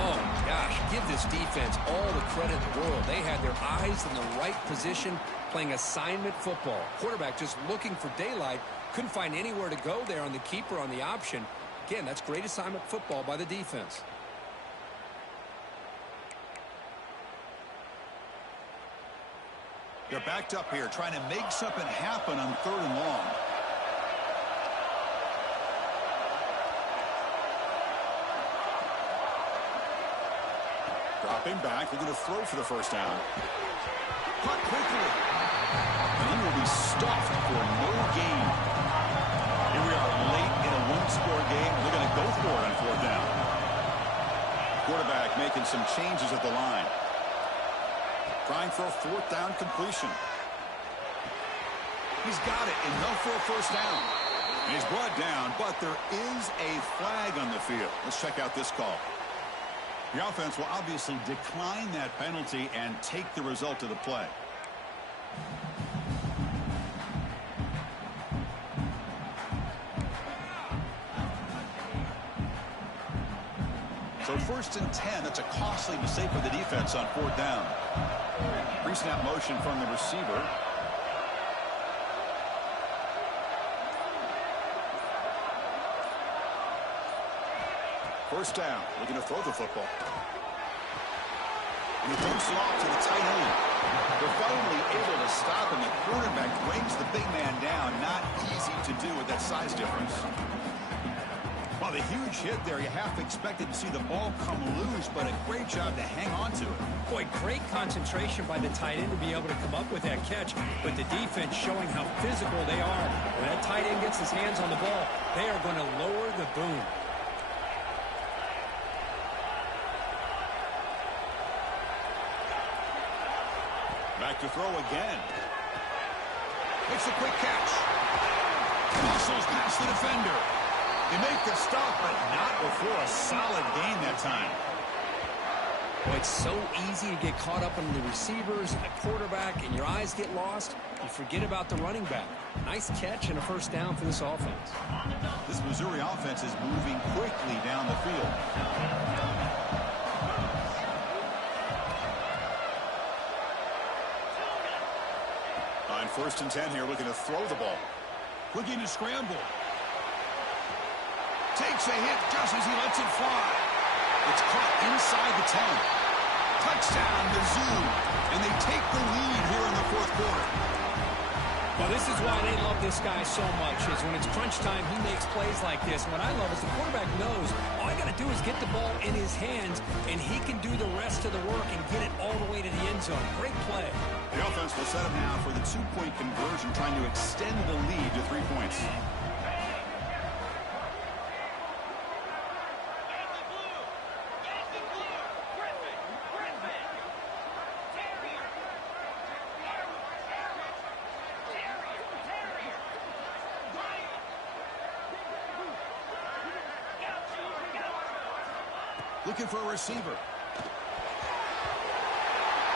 Oh, gosh, give this defense all the credit in the world. They had their eyes in the right position, playing assignment football. Quarterback just looking for daylight. Couldn't find anywhere to go there on the keeper on the option. Again, that's great assignment football by the defense. They're backed up here, trying to make something happen on 3rd and long. Dropping back, looking to throw for the first down. Caught quickly. And he will be stuffed for no gain. Here we are late in a one-score game. They're going to go for it on 4th down. Quarterback making some changes at the line. Trying for a 4th down completion. He's got it. Enough for a first down. And he's brought down, but there is a flag on the field. Let's check out this call. The offense will obviously decline that penalty and take the result of the play. So 1st and 10, that's a costly mistake for the defense on 4th down. Pre-snap motion from the receiver. First down, looking to throw the football. And he dumps it off to the tight end. They're finally able to stop him. The quarterback brings the big man down. Not easy to do with that size difference. Well, the huge hit there, you half expected to see the ball come loose, but a great job to hang on to it. Boy, great concentration by the tight end to be able to come up with that catch, but the defense showing how physical they are. When that tight end gets his hands on the ball, they are going to lower the boom. Back to throw again. Makes a quick catch. Muscles past the defender. They make the stop, but not before a solid gain that time. Boy, it's so easy to get caught up on the receivers and the quarterback, and your eyes get lost. You forget about the running back. Nice catch and a first down for this offense. This Missouri offense is moving quickly down the field. On First and 10 here, looking to throw the ball. Looking to scramble. Takes a hit just as he lets it fly. It's caught inside the 10. Touchdown, Mizzo. And they take the lead here in the fourth quarter. Well, this is why they love this guy so much, is when it's crunch time, he makes plays like this. What I love is the quarterback knows all I got to do is get the ball in his hands, and he can do the rest of the work and get it all the way to the end zone. Great play. The offense will set up now for the two-point conversion, trying to extend the lead to 3 points. Looking for a receiver.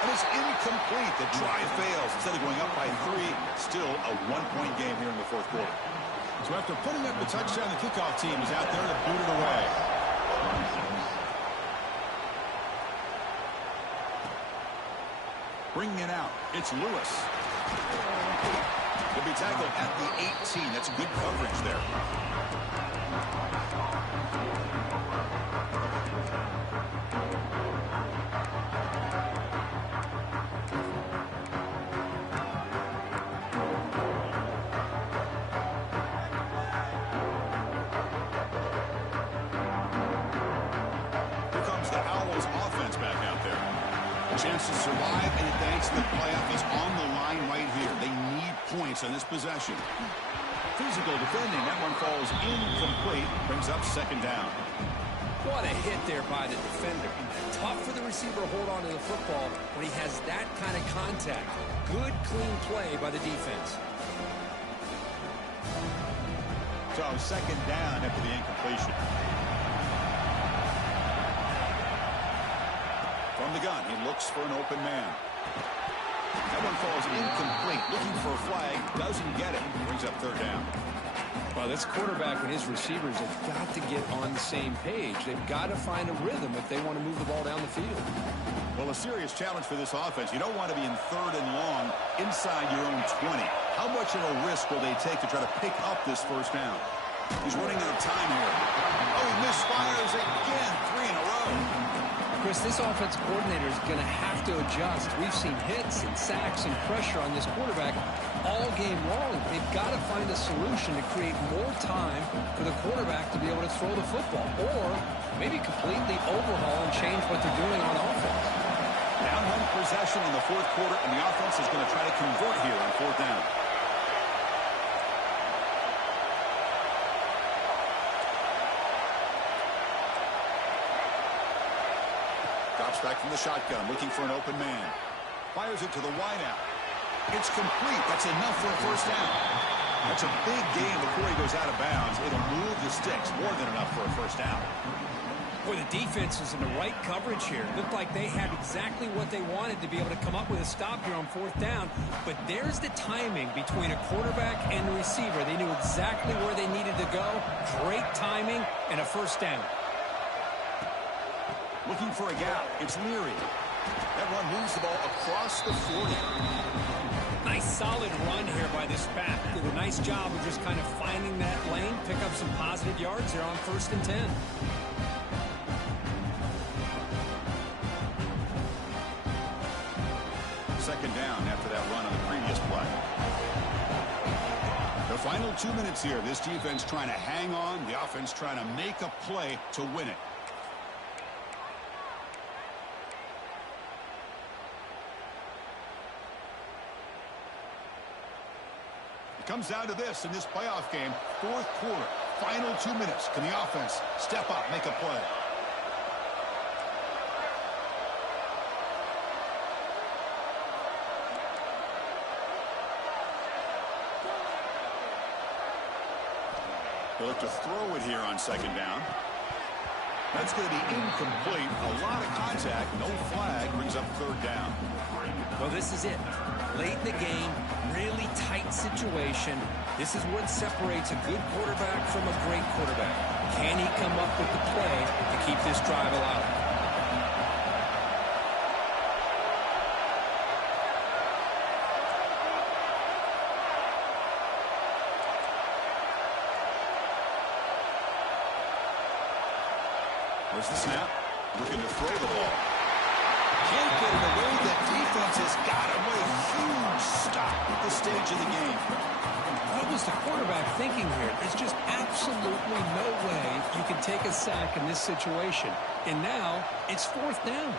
And it's incomplete. The try fails. Instead of going up by 3, still a 1-point game here in the fourth quarter. So after putting up the touchdown, the kickoff team is out there to boot it away. Bringing it out. It's Lewis. He'll be tackled at the 18. That's good coverage there. Chance to survive and advance in the playoff is on the line right here. They need points on this possession. Physical defending. That one falls incomplete. Brings up second down. What a hit there by the defender. Tough for the receiver to hold on to the football when he has that kind of contact. Good, clean play by the defense. So second down after the incompletion. From the gun, he looks for an open man. That one falls incomplete. Looking for a flag. Doesn't get it. Brings up third down. Well, this quarterback and his receivers have got to get on the same page. They've got to find a rhythm if they want to move the ball down the field. Well, a serious challenge for this offense. You don't want to be in third and long inside your own 20. How much of a risk will they take to try to pick up this first down? He's running out of time here. Oh, he misfires again. 3 in a row. Chris, this offensive coordinator is going to have to adjust. We've seen hits and sacks and pressure on this quarterback all game long. They've got to find a solution to create more time for the quarterback to be able to throw the football, or maybe completely overhaul and change what they're doing on offense. Down one possession in the fourth quarter, and the offense is going to try to convert here on fourth down. Back from the shotgun, looking for an open man. Fires it to the wideout. It's complete. That's enough for a first down. That's a big gain before he goes out of bounds. It'll move the sticks. More than enough for a first down. Boy, the defense is in the right coverage here. Looked like they had exactly what they wanted to be able to come up with a stop here on fourth down. But there's the timing between a quarterback and the receiver. They knew exactly where they needed to go. Great timing and a first down. Looking for a gap. It's Leary. That run moves the ball across the 40. Nice solid run here by this back. Did a nice job of just kind of finding that lane, pick up some positive yards here on first and 10. Second down after that run on the previous play. The final 2 minutes here. This defense trying to hang on. The offense trying to make a play to win it. It comes down to this in this playoff game. Fourth quarter, final 2 minutes. Can the offense step up, make a play? They'll look to throw it here on second down. That's going to be incomplete. A lot of contact, no flag, brings up third down. Well, this is it. Late in the game, really tight situation. This is what separates a good quarterback from a great quarterback. Can he come up with the play to keep this drive alive? There's the snap. Looking to throw the ball. Can't get it away. The defense has got him with a huge stop at this stage of the game. What was the quarterback thinking here? There's just absolutely no way you can take a sack in this situation. And now it's 4th down.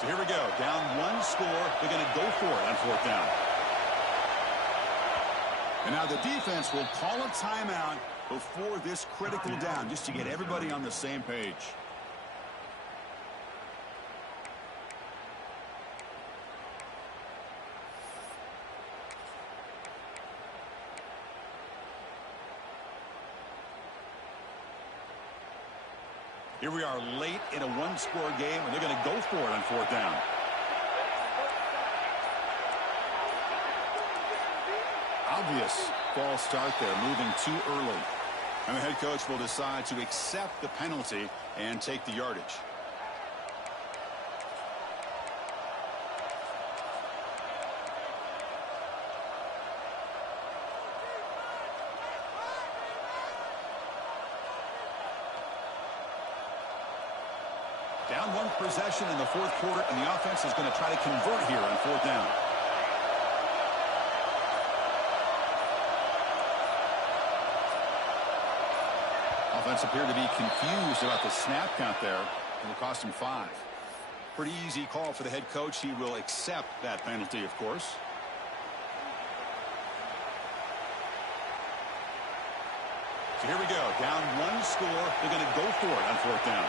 So here we go. Down 1 score. They're going to go for it on 4th down. And now the defense will call a timeout before this critical down, just to get everybody on the same page. Here we are late in a 1-score game, and they're going to go for it on 4th down. Obvious false start there, moving too early. And the head coach will decide to accept the penalty and take the yardage. Down 1 possession in the 4th quarter, and the offense is going to try to convert here on 4th down. Offense appeared to be confused about the snap count there. It will cost him 5. Pretty easy call for the head coach. He will accept that penalty, of course. So here we go. Down 1 score. They're going to go for it on 4th down.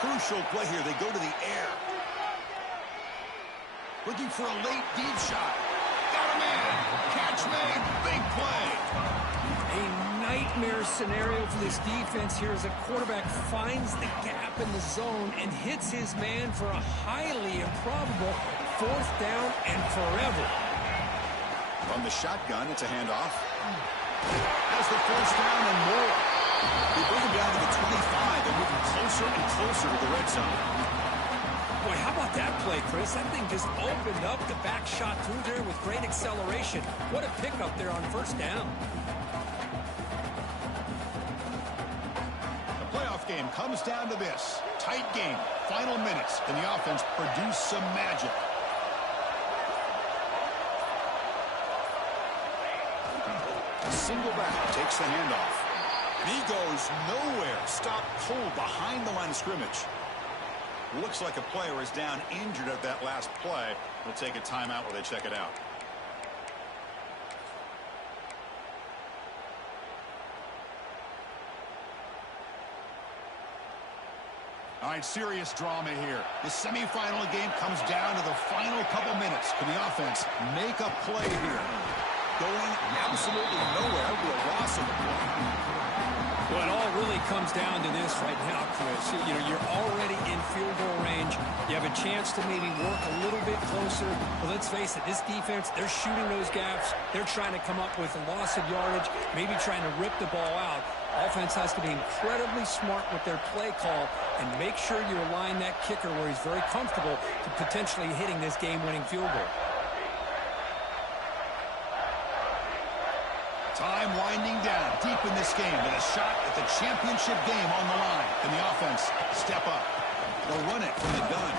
Crucial play here. They go to the air. Looking for a late deep shot. Got him in. Catch made. Big play. A nightmare scenario for this defense here as a quarterback finds the gap in the zone and hits his man for a highly improbable 4th down and forever. From the shotgun, it's a handoff. Has the 1st down and more. They bring him down to the 25. They're moving closer and closer to the red zone. Boy, how about that play, Chris? That thing just opened up. The back shot through there with great acceleration. What a pickup there on 1st down. The playoff game comes down to this. Tight game. Final minutes. And the offense produced some magic. A single back takes the handoff. And he goes nowhere. Stop cold behind the line of scrimmage. Looks like a player is down injured at that last play. We'll take a timeout while they check it out. All right, serious drama here. The semifinal game comes down to the final couple minutes. Can the offense make a play here? Going absolutely nowhere. It'll be a loss of the play. Well, it all really comes down to this right now, Chris. You know, you're already in field goal range. You have a chance to maybe work a little bit closer. But let's face it, this defense, they're shooting those gaps. They're trying to come up with a loss of yardage, maybe trying to rip the ball out. Offense has to be incredibly smart with their play call and make sure you align that kicker where he's very comfortable to potentially hitting this game-winning field goal. Time winding down deep in this game with a shot at the championship game on the line. And the offense step up. They'll run it from the gun.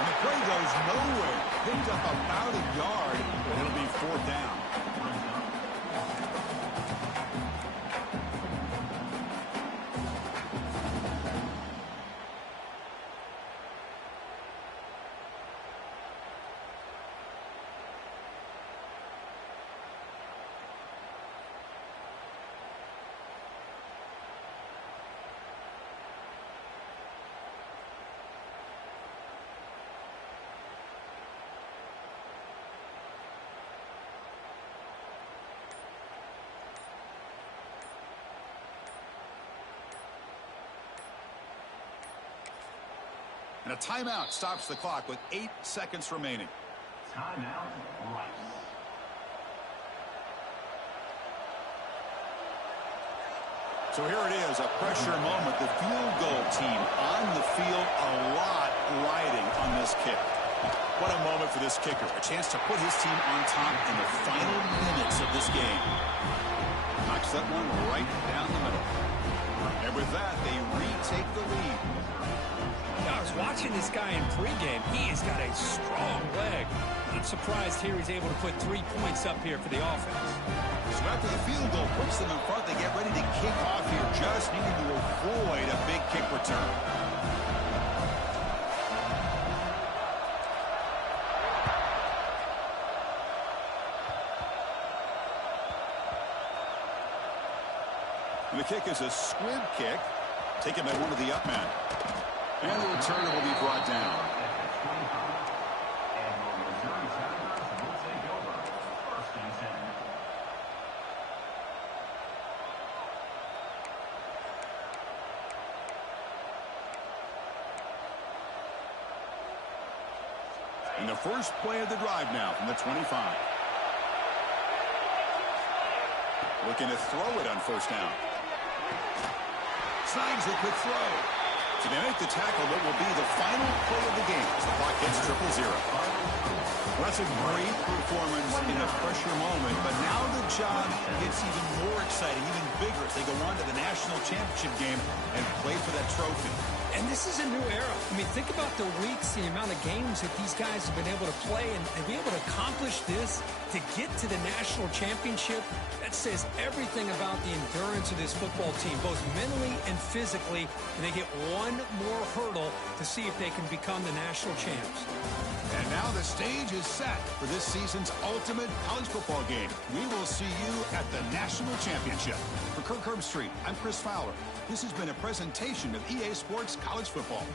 And the play goes nowhere. Picked up about a yard, and it'll be 4th down. And a timeout stops the clock with 8 seconds remaining. Timeout, Rice. So here it is, a pressure moment. The field goal team on the field, a lot riding on this kick. What a moment for this kicker. A chance to put his team on top in the final minutes of this game. Knocks that one right down the middle. And with that, they retake the lead. I was watching this guy in pregame. He has got a strong leg. Not surprised here he's able to put 3 points up here for the offense. So after the field goal puts them in front, they get ready to kick off here, just needing to avoid a big kick return. And the kick is a squib kick, taken by one of the up men. And the returner will be brought down. And the first play of the drive now from the 25. Looking to throw it on first down. Snags the quick throw. So they make the tackle, but will be the final play of the game as the clock hits 0-0. Well, that's a great performance in a pressure moment, but now the job gets even more exciting, even bigger as they go on to the national championship game and play for that trophy. And this is a new era. I mean, think about the weeks, the amount of games that these guys have been able to play and be able to accomplish this, to get to the national championship. That says everything about the endurance of this football team, both mentally and physically. And they get one more hurdle to see if they can become the national champs. And now the stage is set for this season's ultimate college football game. We will see you at the national championship. For Kirk Herbstreit, I'm Chris Fowler. This has been a presentation of EA Sports College Football.